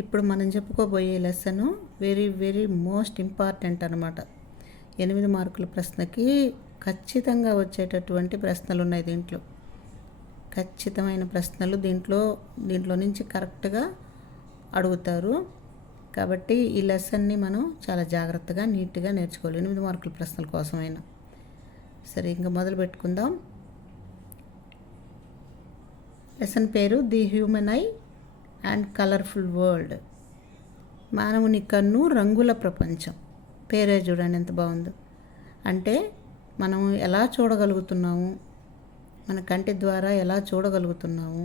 ఇప్పుడు మనం చెప్పుకోబోయే lesson very very most important అనమాట. 8 మార్కుల ప్రశ్నకి ఖచ్చితంగా వచ్చేటటువంటి ప్రశ్నలు ఉన్నాయి దీంట్లో. ఖచ్చితమైన ప్రశ్నలు దీంట్లో నుంచి కరెక్ట్గా అడుగుతారు. కాబట్టి ఈ లెసన్ని మనం చాలా జాగ్రత్తగా నీట్గా నేర్చుకోవాలి, 8 మార్కుల ప్రశ్నల కోసమైనా. సరే, ఇంకా మొదలు పెట్టుకుందాం. లెసన్ పేరు the human I and colourful world. మానవుని కన్ను రంగుల ప్రపంచం. పేరే చూడండి ఎంత బాగుందో. అంటే మనం ఎలా చూడగలుగుతున్నాము, మన కంటి ద్వారా ఎలా చూడగలుగుతున్నాము,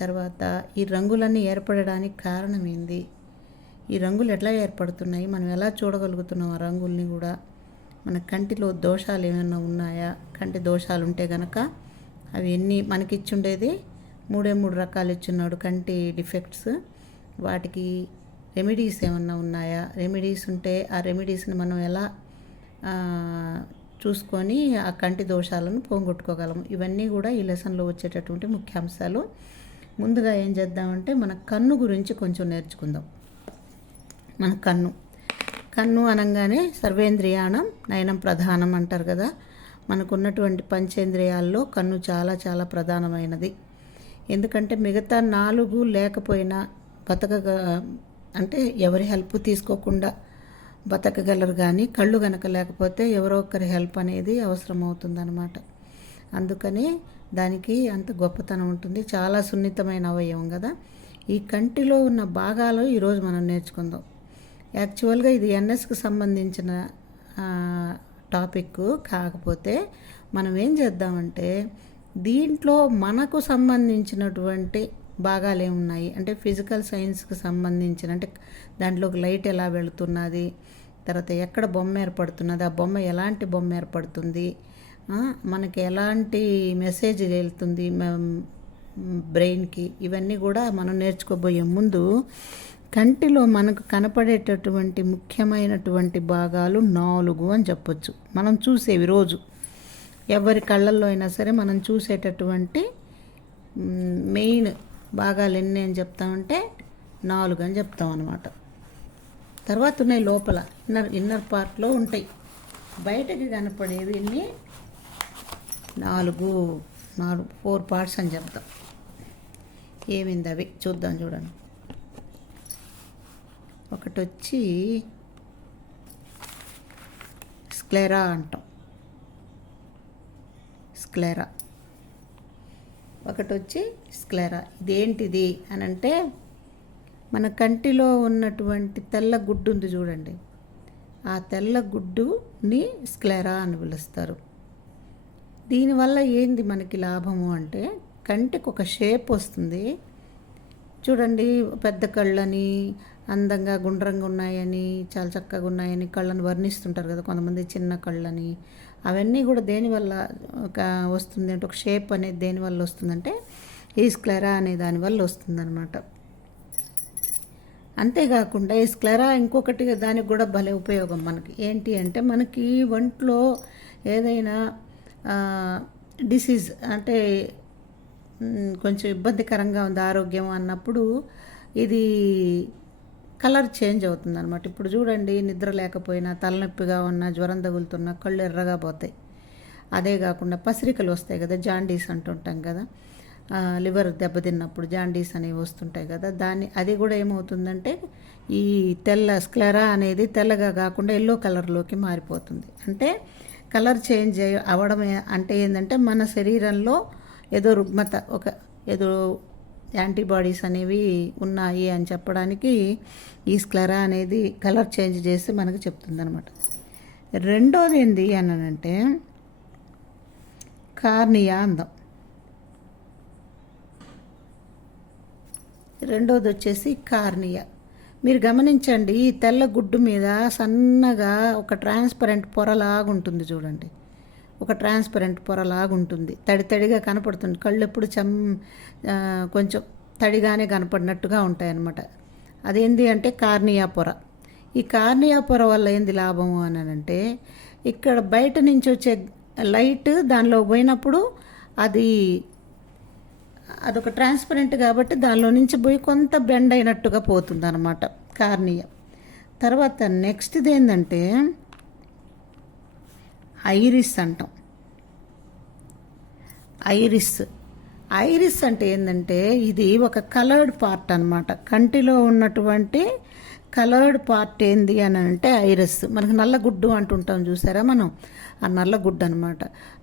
తర్వాత ఈ రంగులన్నీ ఏర్పడడానికి కారణం ఏంది, ఈ రంగులు ఎట్లా ఏర్పడుతున్నాయి, మనం ఎలా చూడగలుగుతున్నాం ఆ రంగుల్ని కూడా, మన కంటిలో దోషాలు ఏమైనా ఉన్నాయా, కంటి దోషాలు ఉంటే కనుక అవి ఎన్ని మనకిచ్చుండేది 3 రకాలు ఇచ్చున్నాడు కంటి డిఫెక్ట్స్. వాటికి రెమెడీస్ ఏమన్నా ఉన్నాయా, రెమెడీస్ ఉంటే ఆ రెమెడీస్ని మనం ఎలా చూసుకొని ఆ కంటి దోషాలను పోగొట్టుకోగలము. ఇవన్నీ కూడా ఈ లెసన్లో వచ్చేటటువంటి ముఖ్యాంశాలు. ముందుగా ఏం చేద్దామంటే మన కన్ను గురించి కొంచెం నేర్చుకుందాం. మన కన్ను అనగానే సర్వేంద్రియాణం నయనం ప్రధానం అంటారు కదా. మనకున్నటువంటి పంచేంద్రియాల్లో కన్ను చాలా చాలా ప్రధానమైనది. ఎందుకంటే మిగతా 4 లేకపోయినా అంటే ఎవరి హెల్ప్ తీసుకోకుండా బతకగలరు, కానీ కళ్ళు గనక లేకపోతే ఎవరో ఒకరి హెల్ప్ అనేది అవసరం అవుతుందన్నమాట. అందుకని దానికి అంత గొప్పతనం ఉంటుంది. చాలా సున్నితమైన అవయవం కదా. ఈ కంటిలో ఉన్న భాగాలు ఈరోజు మనం నేర్చుకుందాం. యాక్చువల్గా ఇది ఎన్ఎస్కి సంబంధించిన టాపిక్, కాకపోతే మనం ఏం చేద్దామంటే దీంట్లో మనకు సంబంధించినటువంటి భాగాలు ఏమున్నాయి అంటే ఫిజికల్ సైన్స్కి సంబంధించిన, అంటే దాంట్లోకి లైట్ ఎలా వెళుతున్నది, తర్వాత ఎక్కడ బొమ్మ ఏర్పడుతున్నది, ఆ బొమ్మ ఎలాంటి బొమ్మ ఏర్పడుతుంది, మనకి ఎలాంటి మెసేజ్ వెళ్తుంది బ్రెయిన్కి, ఇవన్నీ కూడా మనం నేర్చుకోబోయే ముందు కంటిలో మనకు కనపడేటటువంటి ముఖ్యమైనటువంటి భాగాలు 4 అని చెప్పొచ్చు. మనం చూసేవి రోజు ఎవరి కళ్ళల్లో అయినా సరే మనం చూసేటటువంటి మెయిన్ భాగాలు ఎన్ని అని చెప్తామంటే 4 అని చెప్తాం అన్నమాట. తర్వాత ఉన్నాయి లోపల ఇన్నర్ పార్ట్లో ఉంటాయి, బయటకి కనపడేవి ఇన్ని 4 పార్ట్స్ అని చెప్తాం. ఏమింది అవి చూద్దాం. చూడండి, ఒకటి వచ్చి స్క్లెరా అంటాం. ఒకటి వచ్చి స్క్లెరా. ఇదేంటిది అని అంటే మన కంటిలో ఉన్నటువంటి తెల్ల గుడ్డు ఉంది చూడండి, ఆ తెల్ల గుడ్డుని స్క్లెరా అని పిలుస్తారు. దీనివల్ల ఏంది మనకి లాభము అంటే కంటికి ఒక షేప్ వస్తుంది. చూడండి, పెద్ద కళ్ళని అందంగా గుండ్రంగా ఉన్నాయని, చాలా చక్కగా ఉన్నాయని కళ్ళని వర్ణిస్తుంటారు కదా కొంతమంది, చిన్న కళ్ళని. అవన్నీ కూడా దేనివల్ల వస్తుంది అంటే ఒక షేప్ అనేది దేనివల్ల వస్తుందంటే ఈ స్క్లెరా అనే దానివల్ల వస్తుందన్నమాట. అంతేకాకుండా ఈ స్క్లెరా ఇంకొకటి దానికి కూడా భలే ఉపయోగం మనకి. ఏంటి అంటే మనకి ఒంట్లో ఏదైనా డిసీజ్ అంటే కొంచెం ఇబ్బందికరంగా ఉంది ఆరోగ్యం అన్నప్పుడు ఇది కలర్ చేంజ్ అవుతుంది అనమాట. ఇప్పుడు చూడండి, నిద్ర లేకపోయినా, తలనొప్పిగా ఉన్నా, జ్వరం తగులుతున్నా కళ్ళు ఎర్రగా పోతాయి. అదే కాకుండా పసిరికలు వస్తాయి కదా, జాండీస్ అంటుంటాం కదా, లివర్ దెబ్బతిన్నప్పుడు జాండీస్ అనేవి వస్తుంటాయి కదా, అది కూడా ఏమవుతుందంటే ఈ స్క్లెరా అనేది తెల్లగా కాకుండా ఎల్లో కలర్లోకి మారిపోతుంది. అంటే కలర్ చేంజ్ అవ్వడం అంటే ఏంటంటే మన శరీరంలో ఏదో రుగ్మత, ఏదో యాంటీబాడీస్ అనేవి ఉన్నాయి అని చెప్పడానికి ఈ స్క్లెరా అనేది కలర్ చేంజ్ చేసి మనకు చెప్తుంది అనమాట. రెండోది ఏంది అని అంటే కార్నియా అందం. రెండోది వచ్చేసి కార్నియా. మీరు గమనించండి, ఈ తెల్ల గుడ్డు మీద సన్నగా ఒక ట్రాన్స్పరెంట్ పొరలాగుంటుంది చూడండి, ఒక ట్రాన్స్పరెంట్ పొరలాగుంటుంది, తడిగా కనపడుతుంది. కళ్ళు ఎప్పుడు కొంచెం తడిగానే కనపడినట్టుగా ఉంటాయన్నమాట. అదేంటి అంటే కార్నియా పొర. ఈ కార్నియా పొర వల్ల ఏంది లాభము అని అంటే ఇక్కడ బయట నుంచి వచ్చే లైట్ దానిలో పోయినప్పుడు అది అదొక ట్రాన్స్పరెంట్ కాబట్టి దానిలో నుంచి పోయి కొంత బెండ్ అయినట్టుగా పోతుంది అనమాట కార్నియా. తర్వాత నెక్స్ట్ది ఏంటంటే ఐరిస్ అంటాం. ఐరిస్ అంటే ఏంటంటే ఇది ఒక కలర్డ్ పార్ట్ అనమాట. కంటిలో ఉన్నటువంటి కలర్డ్ పార్ట్ ఏంది అని అంటే ఐరిస్. మనకు నల్లగుడ్డు అంటుంటాం చూసారా మనం, ఆ నల్లగుడ్డు అనమాట.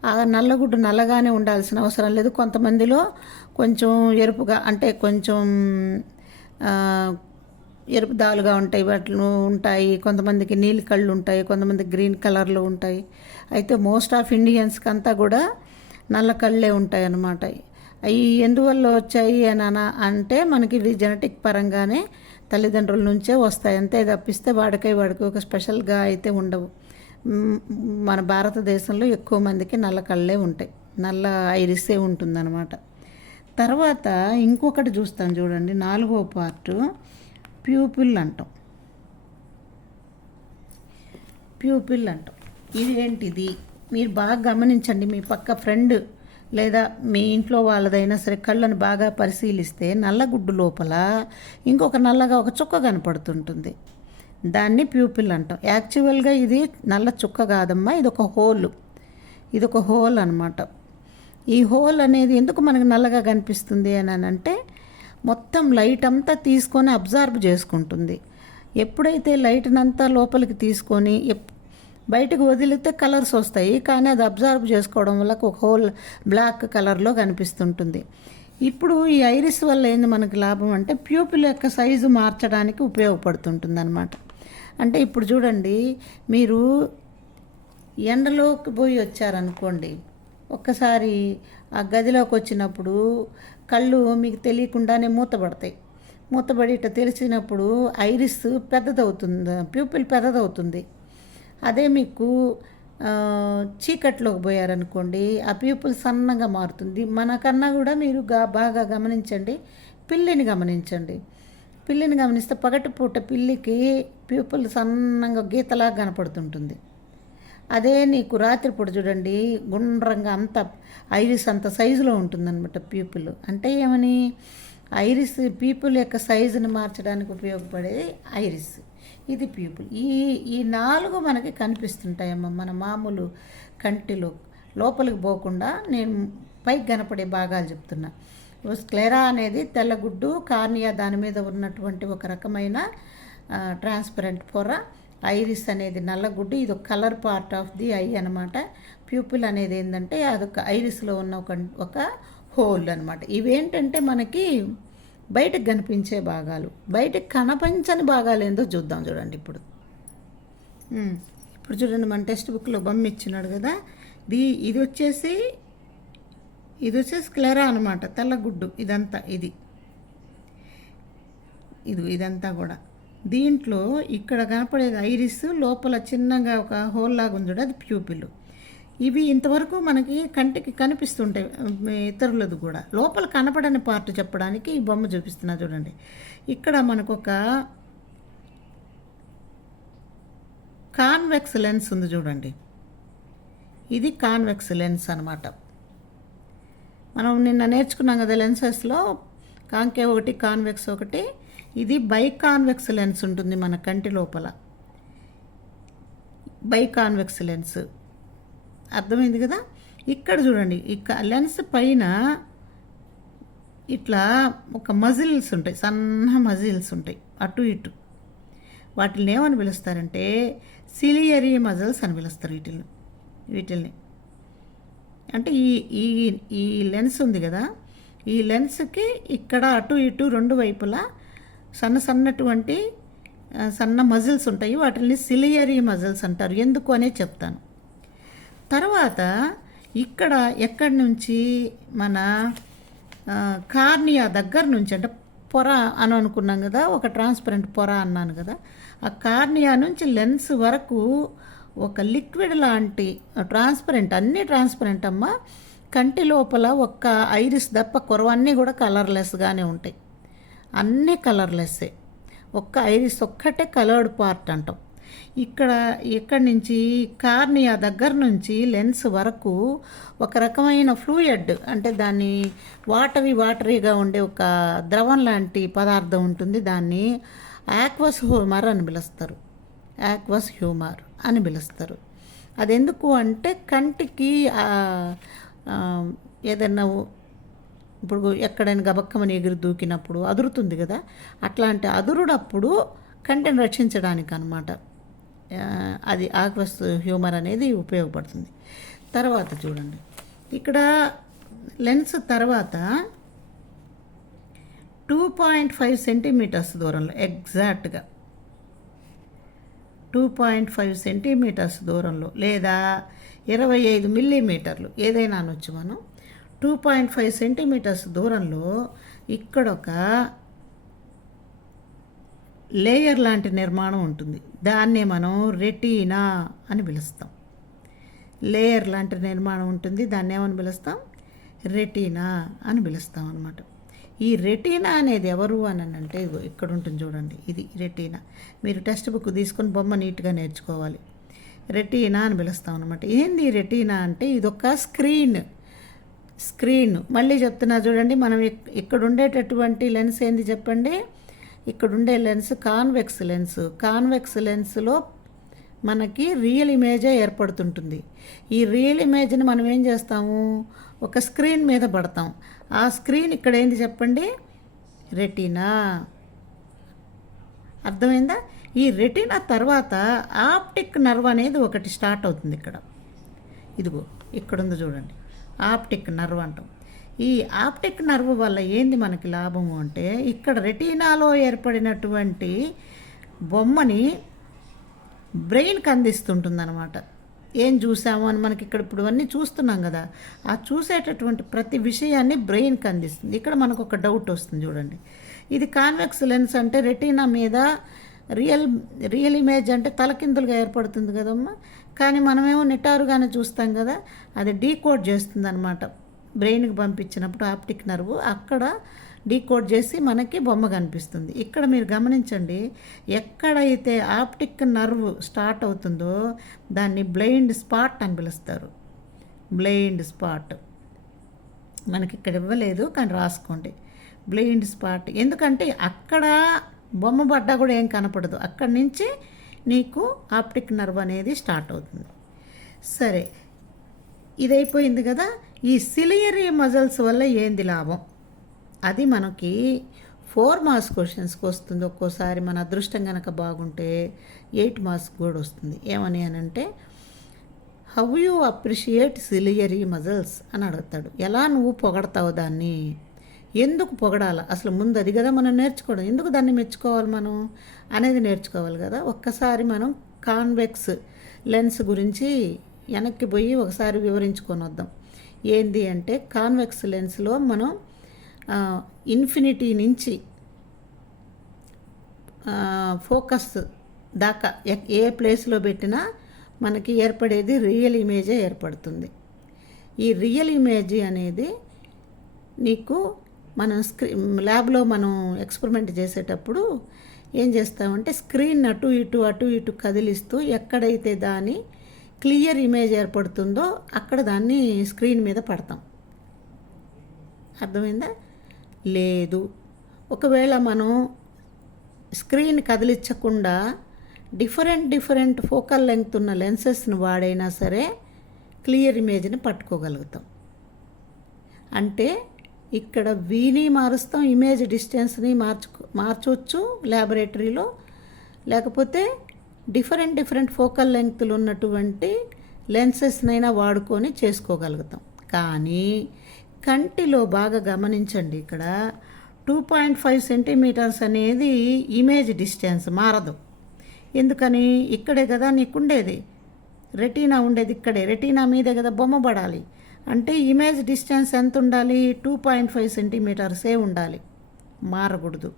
ఆ నల్లగుడ్డు నల్లగానే ఉండాల్సిన అవసరం లేదు. కొంతమందిలో కొంచెం ఎరుపుగా అంటే కొంచెం ఎరుపు దాలుగా ఉంటాయి, వాటిలో ఉంటాయి. కొంతమందికి నీలి కళ్ళు ఉంటాయి, కొంతమంది గ్రీన్ కలర్లో ఉంటాయి. అయితే మోస్ట్ ఆఫ్ ఇండియన్స్కి అంతా కూడా నల్ల కళ్ళే ఉంటాయి అన్నమాట. అవి ఎందువల్ల వచ్చాయి అని అంటే మనకి ఇవి జెనెటిక్ పరంగానే తల్లిదండ్రుల నుంచే వస్తాయి అంతే తప్పిస్తే వాడికి ఒక స్పెషల్గా అయితే ఉండవు. మన భారతదేశంలో ఎక్కువ మందికి నల్ల కళ్ళే ఉంటాయి, నల్ల ఐరిసే ఉంటుందన్నమాట. తర్వాత ఇంకొకటి చూస్తాం చూడండి, 4వ పార్టు ప్యూపిల్ అంటాం. ఇది ఏంటిది మీరు బాగా గమనించండి. మీ పక్క ఫ్రెండ్ లేదా మీ ఇంట్లో వాళ్ళదైనా సరే కళ్ళను బాగా పరిశీలిస్తే నల్లగుడ్డు లోపల ఇంకొక నల్లగా ఒక చుక్క కనపడుతుంటుంది. దాన్ని ప్యూపిల్ అంటాం. యాక్చువల్గా ఇది నల్ల చుక్క కాదమ్మా, ఇదొక హోల్ అనమాట. ఈ హోల్ అనేది ఎందుకు మనకు నల్లగా కనిపిస్తుంది అని అంటే మొత్తం లైట్ అంతా తీసుకొని అబ్జర్వ్ చేసుకుంటుంది. ఎప్పుడైతే లైట్నంతా లోపలికి తీసుకొని బయటకు వదిలితే కలర్స్ వస్తాయి, కానీ అది అబ్జర్వ్ చేసుకోవడం వల్ల ఒక హోల్ బ్లాక్ కలర్లో కనిపిస్తుంటుంది. ఇప్పుడు ఈ ఐరిస్ వల్ల ఏంది మనకి లాభం అంటే ప్యూపిల్ యొక్క సైజు మార్చడానికి ఉపయోగపడుతుంటుంది అనమాట. అంటే ఇప్పుడు చూడండి, మీరు ఎండలోకి పోయి వచ్చారనుకోండి, ఒక్కసారి ఆ గదిలోకి వచ్చినప్పుడు కళ్ళు మీకు తెలియకుండానే మూతబడి ఇట్లా తెలిసినప్పుడు ఐరిస్ పెద్దదవుతుంది, ప్యూపిల్ పెద్దదవుతుంది. అదే మీకు చీకట్లోకి పోయారనుకోండి, ఆ ప్యూపిల్ సన్నగా మారుతుంది. మనకన్నా కూడా మీరు బాగా గమనించండి, పిల్లిని గమనిస్తే పగటిపూట పిల్లికి ప్యూపిల్ సన్నగా గీతలాగా కనపడుతుంటుంది. అదే నీకు రాత్రిపూట చూడండి, గుండ్రంగా అంత ఐరిస్ అంత సైజులో ఉంటుందన్నమాట ప్యూపిల్. అంటే ఏమని, ఐరిస్ పీపుల్ యొక్క సైజుని మార్చడానికి ఉపయోగపడేది ఐరిస్, ఇది ప్యూపిల్. ఈ 4 మనకి కనిపిస్తుంటాయమ్మ మన మామూలు కంటిలో. లోపలికి పోకుండా నేను పైకి కనపడే భాగాలు చెప్తున్నా. స్క్లెరా అనేది తెల్లగుడ్డు, కార్నియా దాని మీద ఉన్నటువంటి ఒక రకమైన ట్రాన్స్పరెంట్ పొర. ఐరిస్ అనేది నల్లగుడ్డు, ఇది ఒక colour part of the I అనమాట. ప్యూపిల్ అనేది ఏంటంటే అదొక ఐరిస్లో ఉన్న ఒక హోల్ అనమాట. ఇవేంటంటే మనకి బయటకు కనిపించే భాగాలు. బయటకు కనిపించని భాగాలు ఏందో చూద్దాం చూడండి. ఇప్పుడు చూడండి, మన టెక్స్ట్ బుక్లో బొమ్మ ఇచ్చినాడు కదా, ఇది వచ్చేసి స్క్లెరా అనమాట, తెల్లగుడ్డు. ఇదంతా కూడా దీంట్లో ఇక్కడ కనపడేది ఐరిస్, లోపల చిన్నగా ఒక హోల్ లాగా ఉంది, అది ప్యూపిల్. ఇవి ఇంతవరకు మనకి కంటికి కనిపిస్తుంటాయి, ఇతరులది కూడా. లోపల కనపడని పార్ట్ చెప్పడానికి ఈ బొమ్మ చూపిస్తున్నా చూడండి. ఇక్కడ మనకు ఒక కాన్వెక్స్ లెన్స్ ఉంది చూడండి, ఇది కాన్వెక్స్ లెన్స్ అనమాట. మనం నిన్న నేర్చుకున్నాం కదా లెన్సెస్లో, కాంకేవ్ ఒకటి, కాన్వెక్స్ ఒకటి. ఇది బైకాన్వెక్స్ లెన్స్ ఉంటుంది మన కంటి లోపల, బైకాన్వెక్స్ లెన్స్. అర్థమైంది కదా. ఇక్కడ చూడండి, లెన్స్ పైన ఇట్లా ఒక మజిల్స్ ఉంటాయి, సన్న మజిల్స్ ఉంటాయి అటు ఇటు. వాటిని ఏమని పిలుస్తారంటే సిలియరీ మజిల్స్ అని పిలుస్తారు వీటిల్ని. అంటే ఈ లెన్స్ ఉంది కదా, ఈ లెన్స్కి ఇక్కడ అటు ఇటు 2 వైపులా సన్నటువంటి సన్న మజిల్స్ ఉంటాయి. వాటిని సిలియరీ మజిల్స్ అంటారు. ఎందుకు అనే చెప్తాను తర్వాత. ఇక్కడ ఎక్కడి నుంచి మన కార్నియా దగ్గర నుంచి, అంటే పొర అని అనుకున్నాం కదా, ఒక ట్రాన్స్పరెంట్ పొర అన్నాను కదా, ఆ కార్నియా నుంచి లెన్స్ వరకు ఒక లిక్విడ్ లాంటి ట్రాన్స్పరెంట్, అన్నీ ట్రాన్స్పరెంట్ అమ్మ. కంటి లోపల ఒక్క ఐరిస్ తప్ప కొరవన్నీ కూడా కలర్లెస్గానే ఉంటాయి, అన్నీ కలర్లెస్సే. ఒక్క ఐరిస్ ఒక్కటే కలర్డ్ పార్ట్ అంటాం. ఇక్కడి నుంచి కార్నియా దగ్గర నుంచి లెన్స్ వరకు ఒక రకమైన ఫ్లూయిడ్, అంటే దాన్ని వాటరీగా ఉండే ఒక ద్రవం లాంటి పదార్థం ఉంటుంది. దాన్ని ఆక్వస్ హ్యూమర్ అని పిలుస్తారు. ఆక్వస్ హ్యూమర్ అని పిలుస్తారు. అది ఎందుకు అంటే కంటికి ఏదన్నా ఇప్పుడు ఎక్కడైనా గబక్కమని ఎగిరి దూకినప్పుడు అదురుతుంది కదా, అట్లాంటి అదురుడప్పుడు కంటిని రక్షించడానికి అనమాట అది ఆక్వస్ హ్యూమర్ అనేది ఉపయోగపడుతుంది. తర్వాత చూడండి, ఇక్కడ లెన్స్ తర్వాత 2.5 సెంటీమీటర్స్ దూరంలో, ఎగ్జాక్ట్గా 2.5 సెంటీమీటర్స్ దూరంలో లేదా 25 మిల్లీమీటర్లు ఏదైనా అనొచ్చు మనం. 2.5 సెంటీమీటర్స్ దూరంలో ఇక్కడొక లేయర్ లాంటి నిర్మాణం ఉంటుంది. దాన్నే మనం రెటీనా అని పిలుస్తాం. లేయర్ లాంటి నిర్మాణం ఉంటుంది, దాన్ని ఏమని పిలుస్తాం? రెటీనా అని పిలుస్తాం అనమాట. ఈ రెటీనా అనేది ఎవరు అని అంటే ఇక్కడ ఉంటుంది చూడండి, ఇది రెటీనా. మీరు టెక్స్ట్ బుక్ తీసుకొని బొమ్మ నీట్గా నేర్చుకోవాలి. రెటీనా అని పిలుస్తాం అనమాట. ఏంది రెటీనా అంటే ఇదొక స్క్రీన్. మళ్ళీ చెప్తున్నా చూడండి, మనం ఇక్కడ ఉండేటటువంటి లెన్స్ ఏంది చెప్పండి? ఇక్కడ ఉండే లెన్స్ కాన్వెక్స్ లెన్స్లో మనకి రియల్ ఇమేజే ఏర్పడుతుంటుంది. ఈ రియల్ ఇమేజ్ని మనం ఏం చేస్తాము? ఒక స్క్రీన్ మీద పడతాం. ఆ స్క్రీన్ ఇక్కడ ఏంది చెప్పండి? రెటీనా. అర్థమైందా? ఈ రెటీనా తర్వాత ఆప్టిక్ నర్వ్ అనేది ఒకటి స్టార్ట్ అవుతుంది. ఇదిగో ఇక్కడ ఉంది చూడండి, ఆప్టిక్ నర్వ్ అంటాం. ఈ ఆప్టిక్ నర్వ్ వల్ల ఏంది మనకి లాభము అంటే, ఇక్కడ రెటీనాలో ఏర్పడినటువంటి బొమ్మని బ్రెయిన్కి అందిస్తుంటుంది అనమాట. ఏం చూసాము అని మనకి ఇప్పుడు అన్నీ చూస్తున్నాం కదా, ఆ చూసేటటువంటి ప్రతి విషయాన్ని బ్రెయిన్కి అందిస్తుంది. ఇక్కడ మనకు ఒక డౌట్ వస్తుంది చూడండి, ఇది కాన్వెక్స్ లెన్స్ అంటే రెటీనా మీద రియల్ ఇమేజ్ అంటే తలకిందులుగా ఏర్పడుతుంది కదమ్మా. కానీ మనమేమో నిటారుగానే చూస్తాం కదా, అది డీకోడ్ చేస్తుంది అనమాట. బ్రెయిన్కి పంపించినప్పుడు ఆప్టిక్ నర్వ్ అక్కడ డీకోడ్ చేసి మనకి బొమ్మ కనిపిస్తుంది. ఇక్కడ మీరు గమనించండి, ఎక్కడైతే ఆప్టిక్ నర్వ్ స్టార్ట్ అవుతుందో దాన్ని బ్లైండ్ స్పాట్ అని పిలుస్తారు. బ్లైండ్ స్పాట్ మనకి ఇక్కడ ఇవ్వలేదు కానీ రాసుకోండి, బ్లైండ్ స్పాట్. ఎందుకంటే అక్కడ బొమ్మ పడ్డా కూడా ఏం కనపడదు, అక్కడి నుంచి నీకు ఆప్టిక్ నర్వ్ అనేది స్టార్ట్ అవుతుంది. సరే, ఇదైపోయింది కదా. ఈ సిలియరీ మజిల్స్ వల్ల ఏంది లాభం? అది మనకి 4 మార్క్స్ క్వశ్చన్స్కి వస్తుంది. ఒక్కోసారి మన అదృష్టం కనుక బాగుంటే 8 మార్క్స్ కూడా వస్తుంది. ఏమని అంటే, how you appreciate ciliary muscles అని అడుగుతాడు. ఎలా నువ్వు పొగడతావు దాన్ని, ఎందుకు పొగడాలి అసలు? ముందు అది కదా మనం నేర్చుకోవడం, ఎందుకు దాన్ని మెచ్చుకోవాలి మనం అనేది నేర్చుకోవాలి కదా. ఒక్కసారి మనం కాన్వెక్స్ లెన్స్ గురించి వెనక్కి పోయి ఒకసారి వివరించుకొని వద్దాం. ఏంది అంటే, కాన్వెక్స్ లెన్స్లో మనం ఇన్ఫినిటీ నుంచి ఫోకస్ దాకా ఏ ప్లేస్లో పెట్టినా మనకి ఏర్పడేది రియల్ ఇమేజే ఏర్పడుతుంది. ఈ రియల్ ఇమేజ్ అనేది నీకు మనం ల్యాబ్లో మనం ఎక్స్పెరిమెంట్ చేసేటప్పుడు ఏం చేస్తామంటే, స్క్రీన్ అటు ఇటు కదిలిస్తూ ఎక్కడైతే దాని క్లియర్ ఇమేజ్ ఏర్పడుతుందో అక్కడ దాన్ని స్క్రీన్ మీద పడతాం. అర్థమైందా? లేదు, ఒకవేళ మనం స్క్రీన్ కదిలించకుండా డిఫరెంట్ ఫోకల్ లెంగ్త్ ఉన్న లెన్సెస్ని వాడైనా సరే క్లియర్ ఇమేజ్ని పట్టుకోగలుగుతాం. అంటే ఇక్కడ వీని మారుస్తాం, ఇమేజ్ డిస్టెన్స్ని మార్చవచ్చు ల్యాబొరేటరీలో, లేకపోతే డిఫరెంట్ ఫోకల్ లెంగ్త్లు ఉన్నటువంటి లెన్సెస్నైనా వాడుకొని చేసుకోగలుగుతాం. కానీ కంటిలో బాగా గమనించండి, ఇక్కడ 2.5 సెంటీమీటర్స్ అనేది ఇమేజ్ డిస్టెన్స్ మారదు. ఎందుకని? ఇక్కడే కదా నీకుండేది రెటీనా ఉండేది, ఇక్కడే రెటీనా మీదే కదా బొమ్మ పడాలి. అంటే ఇమేజ్ డిస్టెన్స్ ఎంత ఉండాలి? 2.5 సెంటీమీటర్సే ఉండాలి, మారకూడదు.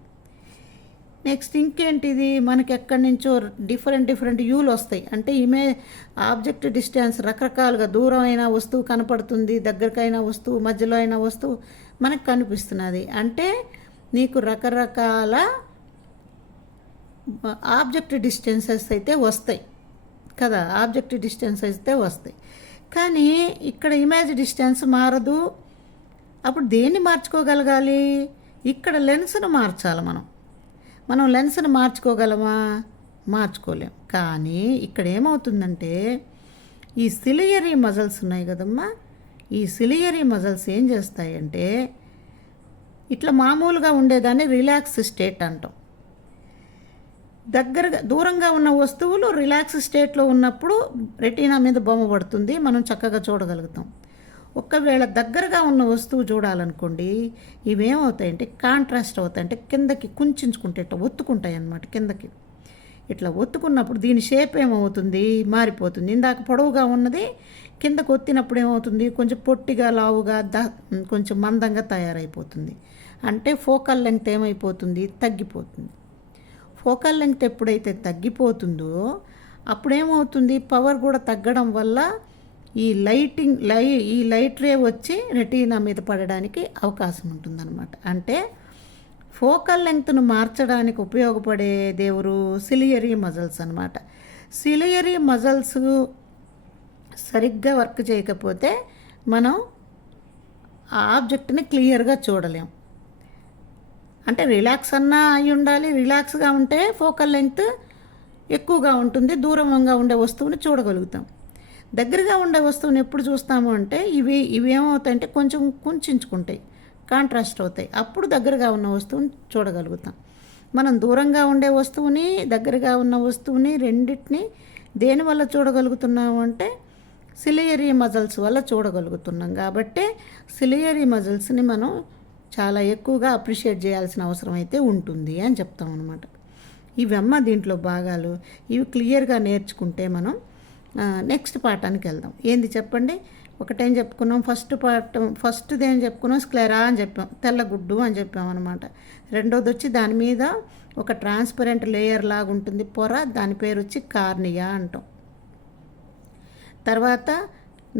నెక్స్ట్ ఇంకేంటిది, మనకి ఎక్కడి నుంచో డిఫరెంట్ యూలు వస్తాయి. అంటే ఆబ్జెక్ట్ డిస్టెన్స్ రకరకాలుగా, దూరం అయిన వస్తువు కనపడుతుంది, దగ్గరకైనా వస్తువు, మధ్యలో అయిన వస్తువు మనకు కనిపిస్తున్నది. అంటే నీకు రకరకాల ఆబ్జెక్ట్ డిస్టెన్సెస్ అయితే వస్తాయి కదా, ఆబ్జెక్ట్ డిస్టెన్స్ అయితే వస్తాయి. కానీ ఇక్కడ ఇమేజ్ డిస్టెన్స్ మారదు. అప్పుడు దేన్ని మార్చుకోగలగాలి? ఇక్కడ లెన్స్ను మార్చాలి. మనం లెన్స్ను మార్చుకోగలమా? మార్చుకోలేం. కానీ ఇక్కడ ఏమవుతుందంటే ఈ సిలియరీ మజిల్స్ ఉన్నాయి కదమ్మా, ఈ సిలియరీ మజిల్స్ ఏం చేస్తాయంటే ఇట్లా మామూలుగా ఉండేదాన్ని రిలాక్స్ స్టేట్ అంటాం. దూరంగా ఉన్న వస్తువులు రిలాక్స్ స్టేట్లో ఉన్నప్పుడు రెటీనా మీద బొమ్మ పడుతుంది, మనం చక్కగా చూడగలుగుతాం. ఒకవేళ దగ్గరగా ఉన్న వస్తువు చూడాలనుకోండి, ఇవేమవుతాయంటే కాంట్రాస్ట్ అవుతాయి. అంటే కిందకి కుంచుకుంటే ఇట్లా ఒత్తుకుంటాయి అన్నమాట. కిందకి ఇట్లా ఒత్తుకున్నప్పుడు దీని షేప్ ఏమవుతుంది? మారిపోతుంది. ఇందాక పొడవుగా ఉన్నది కిందకు ఒత్తినప్పుడు ఏమవుతుంది? కొంచెం పొట్టిగా, లావుగా, కొంచెం మందంగా తయారైపోతుంది. అంటే ఫోకల్ లెంగ్త్ ఏమైపోతుంది? తగ్గిపోతుంది. ఫోకల్ లెంగ్త్ ఎప్పుడైతే తగ్గిపోతుందో అప్పుడేమవుతుంది? పవర్ కూడా తగ్గడం వల్ల ఈ లైట్ రే వచ్చి రెటీనా మీద పడడానికి అవకాశం ఉంటుందన్నమాట. అంటే ఫోకల్ లెంగ్త్ను మార్చడానికి ఉపయోగపడేది ఎవరు? సిలియరీ మజిల్స్ అనమాట. సిలియరీ మజిల్స్ సరిగ్గా వర్క్ చేయకపోతే మనం ఆ ఆబ్జెక్ట్ని క్లియర్గా చూడలేం. అంటే రిలాక్స్ అన్నా అయి ఉండాలి. రిలాక్స్గా ఉంటే ఫోకల్ లెంగ్త్ ఎక్కువగా ఉంటుంది, దూరంగా ఉండే వస్తువుని చూడగలుగుతాం. దగ్గరగా ఉండే వస్తువుని ఎప్పుడు చూస్తాము అంటే ఇవి ఏమవుతాయంటే కొంచెం కుంచుకుంటాయి, కాంట్రాస్ట్ అవుతాయి. అప్పుడు దగ్గరగా ఉన్న వస్తువుని చూడగలుగుతాం. మనం దూరంగా ఉండే వస్తువుని, దగ్గరగా ఉన్న వస్తువుని రెండింటిని దేనివల్ల చూడగలుగుతున్నాము అంటే సిలియరీ మజిల్స్ వల్ల చూడగలుగుతున్నాం. కాబట్టి సిలియరీ మజిల్స్ని మనం చాలా ఎక్కువగా అప్రిషియేట్ చేయాల్సిన అవసరం అయితే ఉంటుంది అని చెప్తాం అనమాట. ఇవమ్మ దీంట్లో భాగాలు. ఇవి క్లియర్గా నేర్చుకుంటే మనం నెక్స్ట్ పాఠానికి వెళ్దాం. ఏంది చెప్పండి? ఒకటేం చెప్పుకున్నాం, ఫస్ట్ది ఏం చెప్పుకున్నాం? స్క్లెరా అని చెప్పాం, తెల్లగుడ్డు అని చెప్పాం అనమాట. రెండోది వచ్చి దాని మీద ఒక ట్రాన్స్పరెంట్ లేయర్ లాగా ఉంటుంది పొర, దాని పేరు వచ్చి కార్నియా అంటాం. తర్వాత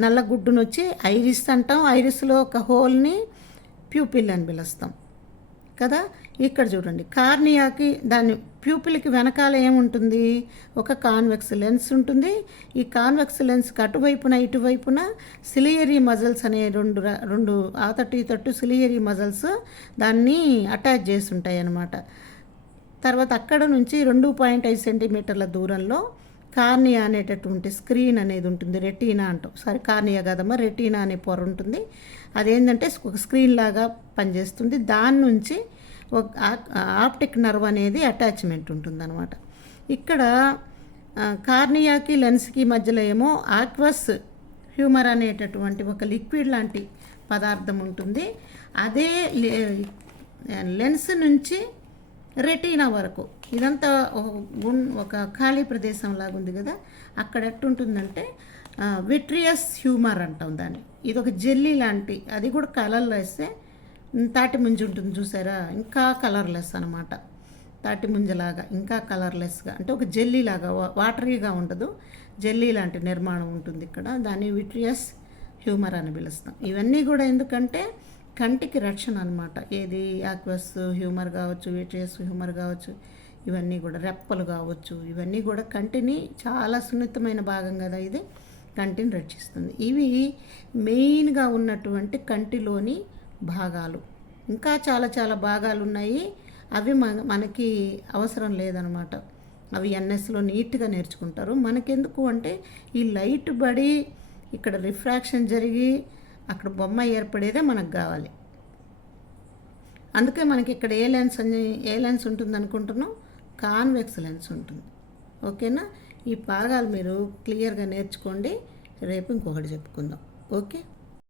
నల్లగుడ్డును వచ్చి ఐరిస్ అంటాం. ఐరిస్లో ఒక హోల్ని ప్యూపిల్ అని పిలుస్తాం కదా. ఇక్కడ చూడండి, కార్నియాకి దాని ప్యూపిల్కి వెనకాల ఏముంటుంది? ఒక కాన్వెక్స్ లెన్స్ ఉంటుంది. ఈ కాన్వెక్స్ లెన్స్కి అటువైపున ఇటువైపున సిలియరీ మజిల్స్ అనే రెండు ఆ తట్టు ఈ తట్టు సిలియరీ మజిల్స్ దాన్ని అటాచ్ చేసి ఉంటాయి అన్నమాట. తర్వాత అక్కడ నుంచి 2.5 సెంటీమీటర్ల దూరంలో కార్నియా అనేటటువంటి స్క్రీన్ అనేది ఉంటుంది. రెటీనా అంటాం. సారీ, కార్నియా కాదమ్మా, రెటీనా అనే పొర ఉంటుంది. అదేంటంటే ఒక స్క్రీన్ లాగా పనిచేస్తుంది. దాని నుంచి ఒక ఆప్టిక్ నర్వ్ అనేది అటాచ్మెంట్ ఉంటుందన్నమాట. ఇక్కడ కార్నియాకి లెన్స్కి మధ్యలో ఏమో ఆక్వస్ హ్యూమర్ అనేటటువంటి ఒక లిక్విడ్ లాంటి పదార్థం ఉంటుంది. అదే లెన్స్ నుంచి రెటీనా వరకు ఇదంతా ఒక ఖాళీ ప్రదేశం లాగా ఉంది కదా. అక్కడ ఎట్టుంటుందంటే విట్రియస్ హ్యూమర్ అంటాం దాన్ని. ఇది ఒక జెల్లీ లాంటి, అది కూడా కలర్లో వేస్తే తాటి ముంజ ఉంటుంది చూసారా, ఇంకా కలర్లెస్ అనమాట. తాటి ముంజలాగా ఇంకా కలర్లెస్గా, అంటే ఒక జెల్లీ లాగా, వాటరీగా ఉండదు, జెల్లీ లాంటి నిర్మాణం ఉంటుంది ఇక్కడ. దాన్ని విట్రియస్ హ్యూమర్ అని పిలుస్తాం. ఇవన్నీ కూడా ఎందుకంటే కంటికి రక్షణ అనమాట. ఏది ఆక్వస్ హ్యూమర్ కావచ్చు, విట్రియస్ హ్యూమర్ కావచ్చు, ఇవన్నీ కూడా రెప్పలు కావచ్చు, ఇవన్నీ కూడా కంటిని చాలా సున్నితమైన భాగం కదా, ఇది కంటిని రక్షిస్తుంది. ఇవి మెయిన్గా ఉన్నటువంటి కంటిలోని భాగాలు. ఇంకా చాలా చాలా భాగాలు ఉన్నాయి, అవి మనకి అవసరం లేదనమాట. అవి ఎన్ఎస్లో నీట్గా నేర్చుకుంటారు. మనకెందుకు అంటే ఈ లైట్ పడి ఇక్కడ రిఫ్రాక్షన్ జరిగి అక్కడ బొమ్మ ఏర్పడేదే మనకు కావాలి. అందుకే మనకి ఇక్కడ ఏ లెన్స్ ఉంటుంది అనుకుంటున్నాం? కాన్వెక్స్ లెన్స్ ఉంటుంది. ఓకేనా? ఈ భాగాలు మీరు క్లియర్గా నేర్చుకోండి. రేపు ఇంకొకటి చెప్పుకుందాం. ఓకే.